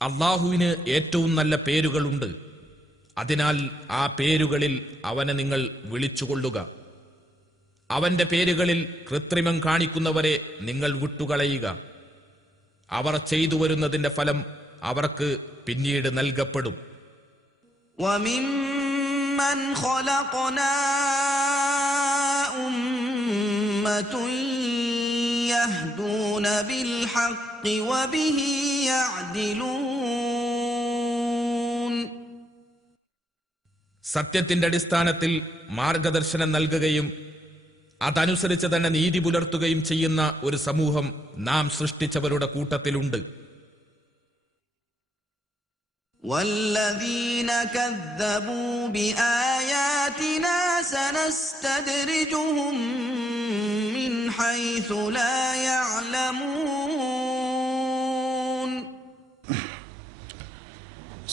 അള്ളാഹുവിന് ഏറ്റവും നല്ല പേരുകളുണ്ട് അതിനാൽ ആ പേരുകളിൽ അവനെ നിങ്ങൾ വിളിച്ചുകൊള്ളുക അവന്റെ പേരുകളിൽ കൃത്രിമം കാണിക്കുന്നവരെ നിങ്ങൾ വിട്ടുകളയുക അവർ ചെയ്തു വരുന്നതിന്റെ ഫലം അവർക്ക് പിന്നീട് നൽകപ്പെടും وممن خلقنا أمة يهدون بالحق وبه يعدلون സത്യത്തിന്റെ അടിസ്ഥാനത്തിൽ മാർഗദർശനം നൽകുകയും അതനുസരിച്ച് തന്നെ നീതി പുലർത്തുകയും ചെയ്യുന്ന ഒരു സമൂഹം നാം സൃഷ്ടിച്ചവരുടെ കൂട്ടത്തിലുണ്ട് والذين كذبوا بآياتنا سنستدرجهم من حيث لا يعلمون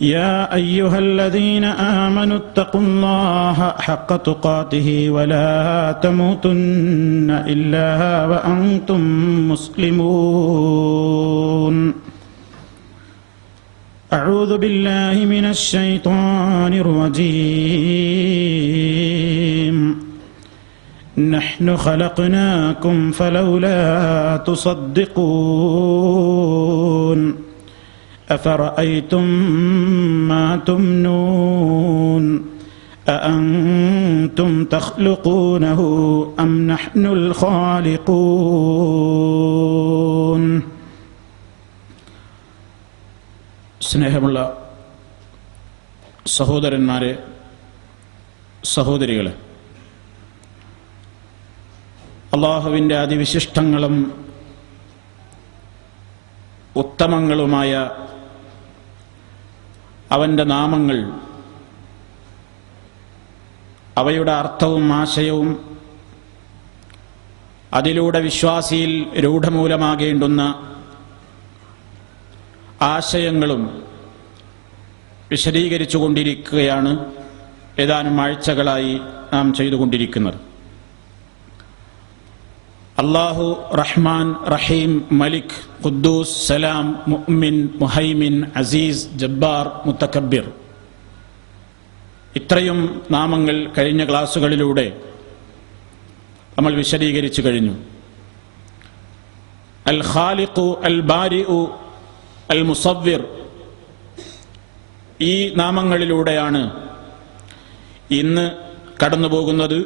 يا أيها الذين آمنوا اتقوا الله حق تقاته ولا تموتن إلا وأنتم مسلمون. أعوذ بالله من الشيطان الرجيم. نحن خلقناكم فلولا تصدقون. أفرأيتم ما تمنون أأنتم تخلقونه أم نحن الخالقون സ്നേഹമുള്ള സഹോദരന്മാരെ സഹോദരികളെ അള്ളാഹുവിൻ്റെ അതിവിശിഷ്ടങ്ങളും ഉത്തമങ്ങളുമായ അവന്റെ നാമങ്ങൾ അവയുടെ അർത്ഥവും ആശയവും അതിലൂടെ വിശ്വാസിയിൽ രൂഢമൂലമാകേണ്ടുന്ന ആശയങ്ങളും വിശദീകരിച്ചു കൊണ്ടിരിക്കുകയാണ് ഏതാനും ആഴ്ചകളായി നാം ചെയ്തുകൊണ്ടിരിക്കുന്നത്. അള്ളാഹു റഹ്മാൻ റഹീം മലിക് ഖുദ്ദൂസ് സലാം മുഅ്മിൻ മുഹൈമിൻ അസീസ് ജബ്ബാർ മുത്തക്കബിർ ഇത്രയും നാമങ്ങൾ കഴിഞ്ഞ ക്ലാസ്സുകളിലൂടെ നമ്മൾ വിശദീകരിച്ചു കഴിഞ്ഞു. അൽ ഖാലിഖു അൽ ബാരിഉ അൽ മുസവ്വിർ ഈ നാമങ്ങളിലൂടെയാണ് ഇന്ന് കടന്നു പോകുന്നത്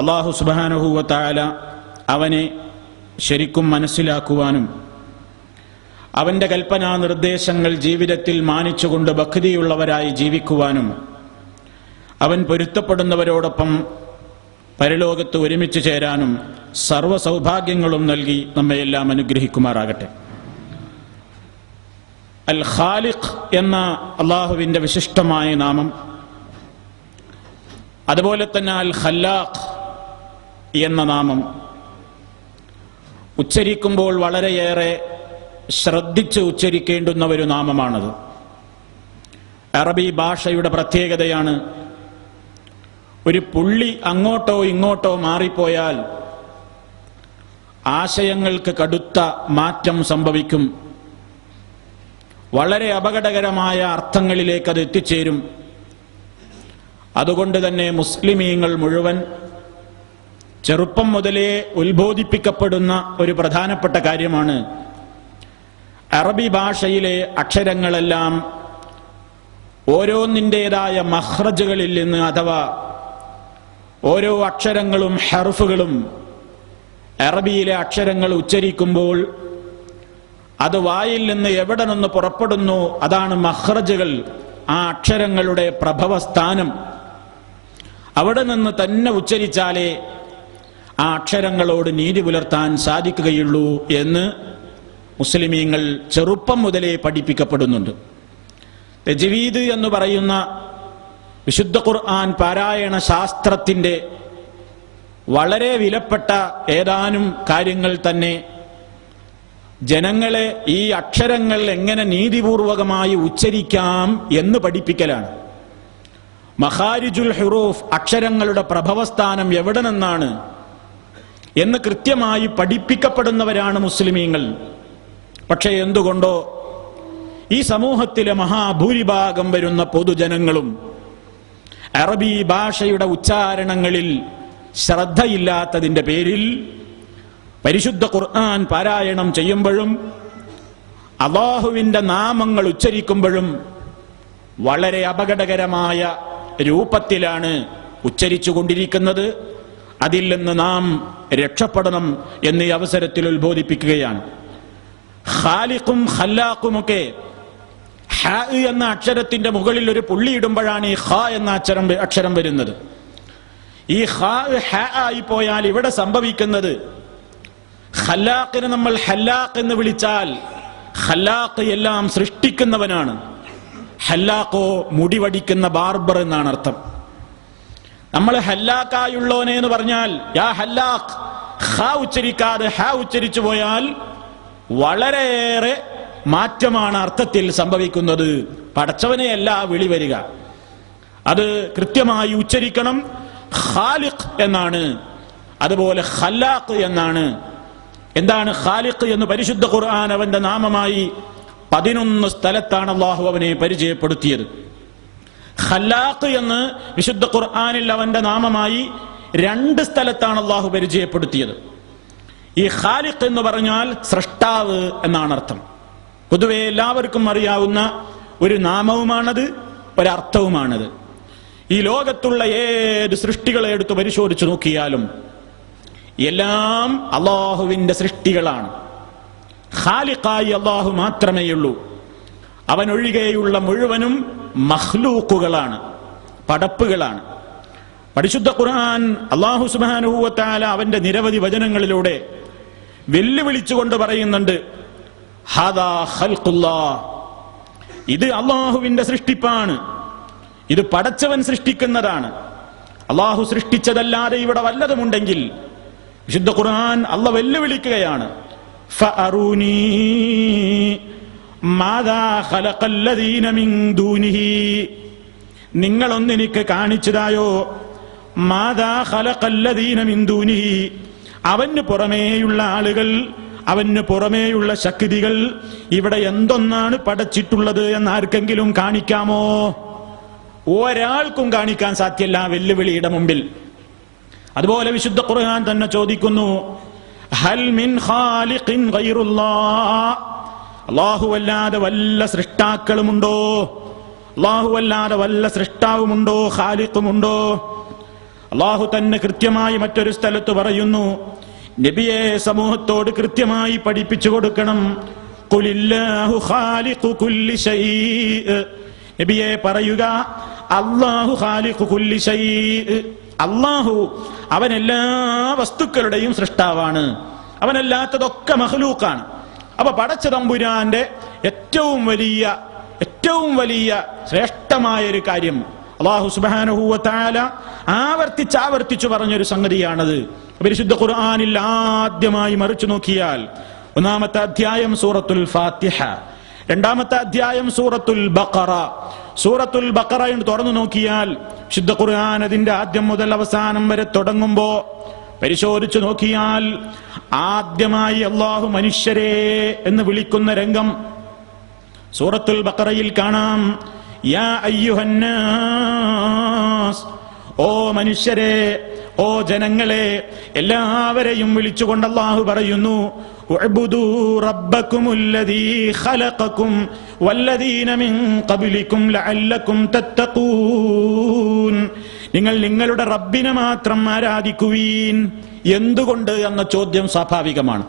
അള്ളാഹു സുബാനഹുവത്തായാല അവനെ ശരിക്കും മനസ്സിലാക്കുവാനും അവന്റെ കൽപ്പനാ നിർദ്ദേശങ്ങൾ ജീവിതത്തിൽ മാനിച്ചുകൊണ്ട് ഭക്തിയുള്ളവരായി ജീവിക്കുവാനും അവൻ പൊരുത്തപ്പെടുന്നവരോടൊപ്പം പരലോകത്ത് ഒരുമിച്ച് ചേരാനും സർവ സൗഭാഗ്യങ്ങളും നൽകി നമ്മയെല്ലാം അനുഗ്രഹിക്കുമാറാകട്ടെ. അൽ ഖാലിഖ് എന്ന അള്ളാഹുവിന്റെ വിശിഷ്ടമായ നാമം. അതുപോലെ തന്നെ അൽ ഖല്ലാഖ് എന്ന നാമം. ഉച്ചരിക്കുമ്പോൾ വളരെയേറെ ശ്രദ്ധിച്ച് ഉച്ചരിക്കേണ്ടുന്ന ഒരു നാമമാണത്. അറബി ഭാഷയുടെ പ്രത്യേകതയാണ് ഒരു പുള്ളി അങ്ങോട്ടോ ഇങ്ങോട്ടോ മാറിപ്പോയാൽ ആശയങ്ങൾക്ക് കടുത്ത മാറ്റം സംഭവിക്കും. വളരെ അപകടകരമായ അർത്ഥങ്ങളിലേക്ക് അത് എത്തിച്ചേരും. അതുകൊണ്ട് തന്നെ മുസ്ലിമീങ്ങൾ മുഴുവൻ ചെറുപ്പം മുതലേ ഉത്ബോധിപ്പിക്കപ്പെടുന്ന ഒരു പ്രധാനപ്പെട്ട കാര്യമാണ് അറബി ഭാഷയിലെ അക്ഷരങ്ങളെല്ലാം ഓരോന്നിന്റെതായ മഹ്റജുകളിൽ നിന്ന് അഥവാ ഓരോ അക്ഷരങ്ങളും ഹെർഫുകളും അറബിയിലെ അക്ഷരങ്ങൾ ഉച്ചരിക്കുമ്പോൾ അത് വായിൽ നിന്ന് എവിടെ നിന്ന് പുറപ്പെടുന്നു അതാണ് മഹ്റജുകൾ ആ അക്ഷരങ്ങളുടെ പ്രഭവസ്ഥാനം. അവിടെ നിന്ന് തന്നെ ഉച്ചരിച്ചാലേ ആ അക്ഷരങ്ങളോട് നീതി പുലർത്താൻ സാധിക്കുകയുള്ളൂ എന്ന് മുസ്ലിമീങ്ങൾ ചെറുപ്പം മുതലേ പഠിപ്പിക്കപ്പെടുന്നുണ്ട്. തജ്വീദ് എന്ന് പറയുന്ന വിശുദ്ധ ഖുർആൻ പാരായണ ശാസ്ത്രത്തിന്റെ വളരെ വിലപ്പെട്ട ഏതാനും കാര്യങ്ങൾ തന്നെ ജനങ്ങളെ ഈ അക്ഷരങ്ങൾ എങ്ങനെ നീതിപൂർവകമായി ഉച്ചരിക്കാം എന്ന് പഠിപ്പിക്കലാണ്. മഹാരിജുൽ ഹുറൂഫ് അക്ഷരങ്ങളുടെ പ്രഭവസ്ഥാനം എവിടെ നിന്നാണ് എന്ന് കൃത്യമായി പഠിപ്പിക്കപ്പെടുന്നവരാണ് മുസ്ലിമീങ്ങൾ. പക്ഷേ എന്തുകൊണ്ടോ ഈ സമൂഹത്തിലെ മഹാഭൂരിഭാഗം വരുന്ന പൊതുജനങ്ങളും അറബി ഭാഷയുടെ ഉച്ചാരണങ്ങളിൽ ശ്രദ്ധയില്ലാത്തതിന്റെ പേരിൽ പരിശുദ്ധ ഖുർആൻ പാരായണം ചെയ്യുമ്പോഴും അബാഹുവിന്റെ നാമങ്ങൾ ഉച്ചരിക്കുമ്പോഴും വളരെ അപകടകരമായ രൂപത്തിലാണ് ഉച്ചരിച്ചു കൊണ്ടിരിക്കുന്നത് അതിൽ നിന്ന് നാം രക്ഷപ്പെടണം എന്ന് ഈ അവസരത്തിൽ ഉത്ബോധിപ്പിക്കുകയാണ്. ഖാലിഖും ഖല്ലാഖുമൊക്കെ ഹ എന്ന അക്ഷരത്തിന്റെ മുകളിൽ ഒരു പുള്ളി ഇടുമ്പോഴാണ് ഈ ഖ എന്ന അക്ഷരം അക്ഷരം വരുന്നത്. ഈ ഹ ഹ ആയി പോയാൽ ഇവിടെ സംഭവിക്കുന്നത് ഖല്ലാഖിനെ നമ്മൾ ഹല്ലാഖ് എന്ന് വിളിച്ചാൽ ഖല്ലാഖ് എല്ലാം സൃഷ്ടിക്കുന്നവനാണ്. ഹല്ലാഖോ മുടിവടിക്കുന്ന ബാർബർ എന്നാണ് അർത്ഥം. നമ്മൾ ഹല്ലാക്കായുള്ളോനെ എന്ന് പറഞ്ഞാൽ യാ ഹല്ലാഖ് ഹ ഉച്ചരിക്കാതെ ഹ ഉച്ചരിച്ചു പോയാൽ വളരെയേറെ മാറ്റമാണ് അർത്ഥത്തിൽ സംഭവിക്കുന്നത്. പടച്ചവനെയല്ല വിളി വരിക. അത് കൃത്യമായി ഉച്ചരിക്കണം. ഖാലിഖ് എന്നാണ്. അതുപോലെ ഖലാഖ് എന്നാണ്. എന്താണ് ഖാലിഖ് എന്ന് പരിശുദ്ധ ഖുർആൻ അവന്റെ നാമമായി പതിനൊന്ന് സ്ഥലത്താണ് അള്ളാഹു അവനെ പരിചയപ്പെടുത്തിയത്. ഖല്ലാഖ് എന്ന് വിശുദ്ധ ഖുർആാനിൽ അവന്റെ നാമമായി രണ്ട് സ്ഥലത്താണ് അള്ളാഹു പരിചയപ്പെടുത്തിയത്. ഈ ഖാലിഖ് എന്ന് പറഞ്ഞാൽ സൃഷ്ടാവ് എന്നാണ് അർത്ഥം പൊതുവെ എല്ലാവർക്കും അറിയാവുന്ന ഒരു നാമവുമാണത് ഒരർത്ഥവുമാണത്. ഈ ലോകത്തുള്ള ഏത് സൃഷ്ടികളെ എടുത്ത് പരിശോധിച്ചു നോക്കിയാലും എല്ലാം അള്ളാഹുവിന്റെ സൃഷ്ടികളാണ്. ഖാലിഖായി അള്ളാഹു മാത്രമേയുള്ളൂ. അവനൊഴികെയുള്ള മുഴുവനും മഹ്ലൂക്കുകളാണ് പടപ്പുകളാണ്. പരിശുദ്ധ ഖുർആൻ അള്ളാഹു സുബാനുഭൂവത്താല അവന്റെ നിരവധി വചനങ്ങളിലൂടെ വെല്ലുവിളിച്ചുകൊണ്ട് പറയുന്നുണ്ട്. ഇത് അള്ളാഹുവിന്റെ സൃഷ്ടിപ്പാണ്. ഇത് പടച്ചവൻ സൃഷ്ടിക്കുന്നതാണ്. അള്ളാഹു സൃഷ്ടിച്ചതല്ലാതെ ഇവിടെ വല്ലതുമുണ്ടെങ്കിൽ വിശുദ്ധ ഖുർആൻ അള്ള വെല്ലുവിളിക്കുകയാണ്. ഫഅറൂനീ നിങ്ങളൊന്നെനിക്ക് കാണിച്ചതായോ? മാതാ ഖലഖല്ലദീന മിൻ ദൂനിഹി. അവന് പുറമേയുള്ള ആളുകൾ അവന് പുറമേയുള്ള ശക്തികൾ ഇവിടെ എന്തൊന്നാണ് പടച്ചിട്ടുള്ളത് എന്ന് ആർക്കെങ്കിലും കാണിക്കാമോ? ഒരാൾക്കും കാണിക്കാൻ സാധ്യല്ല വെല്ലുവിളിയുടെ മുമ്പിൽ. അതുപോലെ വിശുദ്ധ ഖുർആൻ തന്നെ ചോദിക്കുന്നു ഹൽ മിൻ ഖാലിഖിൻ ഗൈറുല്ലാഹ് അല്ലാഹു അല്ലാതെ വല്ല സൃഷ്ടാക്കളുമുണ്ടോ? അല്ലാഹു അല്ലാതെ വല്ല സൃഷ്ടാവുമുണ്ടോ? ഖാലിഖുമുണ്ടോ? അള്ളാഹു തന്നെ കൃത്യമായി മറ്റൊരു സ്ഥലത്ത് പറയുന്നു നബിയെ സമൂഹത്തോട് കൃത്യമായി പഠിപ്പിച്ചു കൊടുക്കണം. നബിയെ പറയുക അള്ളാഹു. അള്ളാഹു അവൻ എല്ലാ വസ്തുക്കളുടെയും സൃഷ്ടാവാണ്. അവനല്ലാത്തതൊക്കെ മഹ്ലൂക്കാണ് അപ്പൊ പടച്ച തമ്പുരാന്റെ ഏറ്റവും വലിയ ഏറ്റവും വലിയ ശ്രേഷ്ഠമായ ഒരു കാര്യം അള്ളാഹു സുബാനുഹൂവത്താല ആവർത്തിച്ച് ആവർത്തിച്ചു പറഞ്ഞൊരു സംഗതിയാണത്. പരിശുദ്ധ ഖുർആാനിൽ ആദ്യമായി മറിച്ചു നോക്കിയാൽ ഒന്നാമത്തെ അധ്യായം സൂറത്തുൽ ഫാത്തിഹ രണ്ടാമത്തെ അധ്യായം സൂറത്തുൽ ബക്കറ സൂറത്തുൽ ബക്കറ എന്ന് തുറന്നു നോക്കിയാൽ ശുദ്ധ ഖുർആൻ അതിന്റെ ആദ്യം മുതൽ അവസാനം വരെ തുടങ്ങുമ്പോ പരിശോധിച്ചു നോക്കിയാൽ ആദ്യമായി അള്ളാഹു മനുഷ്യരെ എന്ന് വിളിക്കുന്ന രംഗം സൂറത്തുൽ ബക്കറയിൽ കാണാം. യാ അയ്യുഹന്നാസ്. ഓ മനുഷ്യരെ ഓ ജനങ്ങളെ എല്ലാവരെയും വിളിച്ചുകൊണ്ട് അള്ളാഹു പറയുന്നു നിങ്ങൾ നിങ്ങളുടെ റബ്ബിനെ മാത്രം ആരാധിക്കുവീൻ. എന്തുകൊണ്ട് എന്ന ചോദ്യം സ്വാഭാവികമാണ്.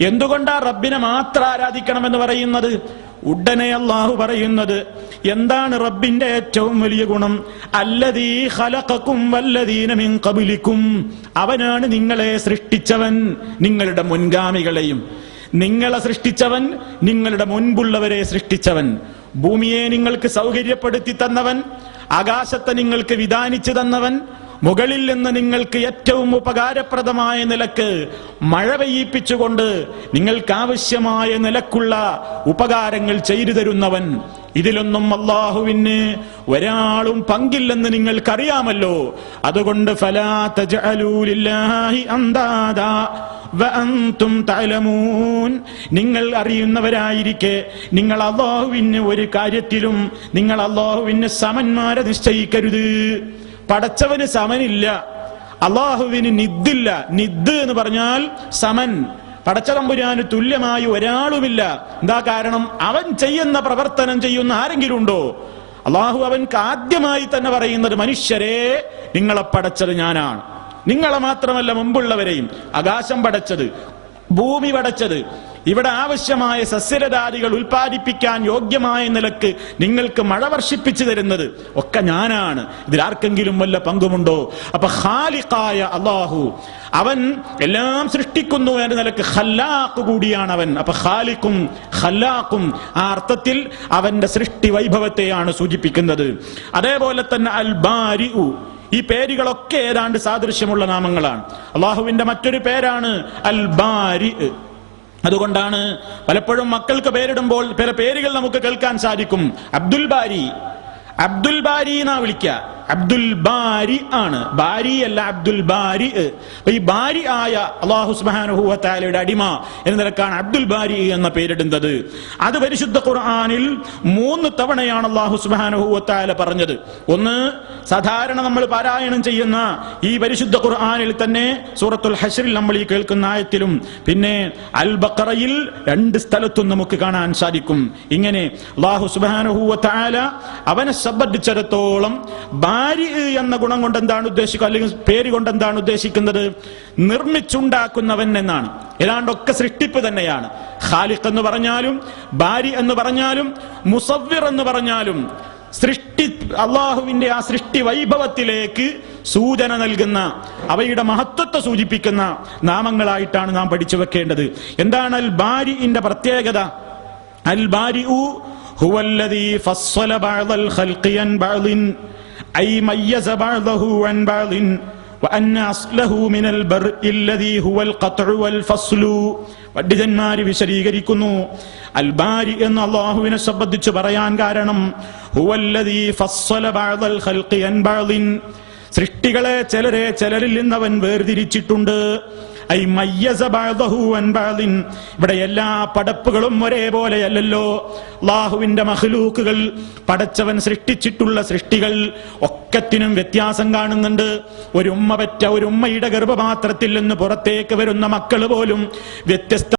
എന്തുകൊണ്ടാ റബ്ബിനെ മാത്രം ആരാധിക്കണം എന്ന് പറയുന്നത്? ഉടനെ അള്ളാഹു പറയുന്നത് എന്താണ് റബ്ബിന്റെ ഏറ്റവും വലിയ ഗുണം? അല്ലതീ ഹലക്കും വല്ലദീന മിൻ ഖബലിക്കും. അവനാണ് നിങ്ങളെ സൃഷ്ടിച്ചവൻ നിങ്ങളുടെ മുൻഗാമികളെയും. നിങ്ങളെ സൃഷ്ടിച്ചവൻ നിങ്ങളുടെ മുൻപുള്ളവരെ സൃഷ്ടിച്ചവൻ. ഭൂമിയെ നിങ്ങൾക്ക് സൗകര്യപ്പെടുത്തി തന്നവൻ ആകാശത്തെ നിങ്ങൾക്ക് വിധാനിച്ചു തന്നവൻ മുകളിൽ നിന്ന് നിങ്ങൾക്ക് ഏറ്റവും ഉപകാരപ്രദമായ നിലയ്ക്ക് മഴ പെയ്യിപ്പിച്ചുകൊണ്ട് നിങ്ങൾക്ക് ആവശ്യമായ നിലക്കുള്ള ഉപകാരങ്ങൾ ചെയ്തു തരുന്നവൻ. ഇതിലൊന്നും അള്ളാഹുവിന് ഒരാളും പങ്കില്ലെന്ന് നിങ്ങൾക്കറിയാമല്ലോ. അതുകൊണ്ട് നിങ്ങൾ അറിയുന്നവരായിരിക്കെ നിങ്ങൾ അള്ളാഹുവിന് ഒരു കാര്യത്തിലും നിങ്ങൾ അള്ളാഹുവിന് സമന്മാരെ നിശ്ചയിക്കരുത്. പടച്ചവന് സമനില്ല. അള്ളാഹുവിന് നിദ്ദില്ല. നിദ് എന്ന് പറഞ്ഞാൽ സമൻ. പടച്ചതമ്പുരാന് തുല്യമായി ഒരാളുമില്ല. എന്താ കാരണം? അവൻ ചെയ്യുന്ന പ്രവർത്തനം ചെയ്യുന്ന ആരെങ്കിലും ഉണ്ടോ? അള്ളാഹു അവൻക്ക് ആദ്യമായി തന്നെ പറയുന്നത് മനുഷ്യരെ നിങ്ങളെ പടച്ചത് ഞാനാണ്. നിങ്ങളെ മാത്രമല്ല മുമ്പുള്ളവരെയും. ആകാശം പടച്ചത്. ഭൂമി പടച്ചത്. ഇവിടെ ആവശ്യമായ സസ്യരധാരികൾ ഉൽപ്പാദിപ്പിക്കാൻ യോഗ്യമായ നിലയ്ക്ക് നിങ്ങൾക്ക് മഴ വർഷിപ്പിച്ചു തരുന്നത് ഒക്കെ ഞാനാണ്. ഇതിൽ ആർക്കെങ്കിലും വല്ല പങ്കുമുണ്ടോ? അപ്പൊ ഖാലിഖായ അള്ളാഹു അവൻ എല്ലാം സൃഷ്ടിക്കുന്നു എന്ന നിലയ്ക്ക് ഹല്ലാക്ക് കൂടിയാണ് അവൻ അപ്പൊ ഹാലിക്കും ഹല്ലാക്കും ആ അർത്ഥത്തിൽ അവന്റെ സൃഷ്ടി വൈഭവത്തെയാണ് സൂചിപ്പിക്കുന്നത്. അതേപോലെ തന്നെ അൽ ബാരിഉ ഈ പേരുകളൊക്കെ ഏതാണ്ട് സാദൃശ്യമുള്ള നാമങ്ങളാണ്. അള്ളാഹുവിന്റെ മറ്റൊരു പേരാണ് അൽ ബാരി അതുകൊണ്ടാണ് പലപ്പോഴും മക്കൾക്ക് പേരിടുമ്പോൾ പല പേരുകൾ നമുക്ക് കേൾക്കാൻ സാധിക്കും. അബ്ദുൽ ബാരി. അബ്ദുൽ ബാരി എന്നാ വിളിക്ക. അബ്ദുൽ ബാരി ആണ്. ബാരി അല്ല അബ്ദുൽ ബാരി. അപ്പൊ ഈ ബാരി ആയ അള്ളാഹു സുബാനുഹുവത്താലയുടെ അടിമ എന്ന നിലക്കാണ് അബ്ദുൽ ബാരി എന്ന പേരിടുന്നത്. അത് പരിശുദ്ധ ഖുർആാനിൽ മൂന്ന് തവണയാണ് അള്ളാഹു പറഞ്ഞത്. ഒന്ന് സാധാരണ നമ്മൾ പാരായണം ചെയ്യുന്ന ഈ പരിശുദ്ധ ഖുർആാനിൽ തന്നെ സൂറത്തുൽ ഹഷറിൽ നമ്മൾ ഈ കേൾക്കുന്ന ആയത്തിലും പിന്നെ അൽ ബക്കറയിൽ രണ്ട് സ്ഥലത്തും നമുക്ക് കാണാൻ സാധിക്കും. ഇങ്ങനെ അള്ളാഹു അവനെ സംബന്ധിച്ചിടത്തോളം ആര് എന്ന ഗുണം കൊണ്ട് എന്താണ് ഉദ്ദേശിക്കുക? അല്ലെങ്കിൽ പേര് കൊണ്ട് എന്താണ് ഉദ്ദേശിക്കുന്നത്? നിർമ്മിച്ചുണ്ടാക്കുന്നവൻ എന്നാണ്. ഏതാണ്ടൊക്കെ സൃഷ്ടിപ്പ് തന്നെയാണ്. ഖാലിഖ് എന്ന് പറഞ്ഞാലും ബാരി എന്ന് പറഞ്ഞാലും മുസവ്വിർ എന്ന് പറഞ്ഞാലും സൃഷ്ടി അള്ളാഹുവിന്റെ ആ സൃഷ്ടി വൈഭവത്തിലേക്ക് സൂചന നൽകുന്ന അവയുടെ മഹത്വത്തെ സൂചിപ്പിക്കുന്ന നാമങ്ങളായിട്ടാണ് നാം പഠിച്ചു വെക്കേണ്ടത്. എന്താണ് അൽ ബാരിന്റെ പ്രത്യേകത? അൽ ബാരി ഹുവല്ലദീ ഫസ്സല ബഅദൽ ഖൽഖിയൻ ബഅദിൻ. أي ميز بعضه عن بعض وأن أصله من البرء الذي هو القطع والفصل പണ്ഡിതന്മാര് വിശദീകരിക്കുന്നു അൽബാരി എന്ന അള്ളാഹുവിനെ സംബന്ധിച്ച് പറയാൻ കാരണം ഹുവല്ലദീ ഫസ്സല ബഅദൽ ഖൽഖി അൻ ബഅദിൻ സൃഷ്ടികളെ ചിലരെ ചിലരിൽ നിന്നവൻ വേർതിരിച്ചിട്ടുണ്ട് ഇവിടെ എല്ലാ പടപ്പുകളും ഒരേപോലെയല്ലല്ലോ. അള്ളാഹുവിന്റെ മഹ്ലൂക്കുകൾ പടച്ചവൻ സൃഷ്ടിച്ചിട്ടുള്ള സൃഷ്ടികൾ ഒക്കത്തിനും വ്യത്യാസം കാണുന്നുണ്ട്. ഒരു ഉമ്മ പറ്റ ഒരു ഉമ്മയുടെ ഗർഭപാത്രത്തിൽ നിന്ന് പുറത്തേക്ക് വരുന്ന മക്കൾ പോലും വ്യത്യസ്ത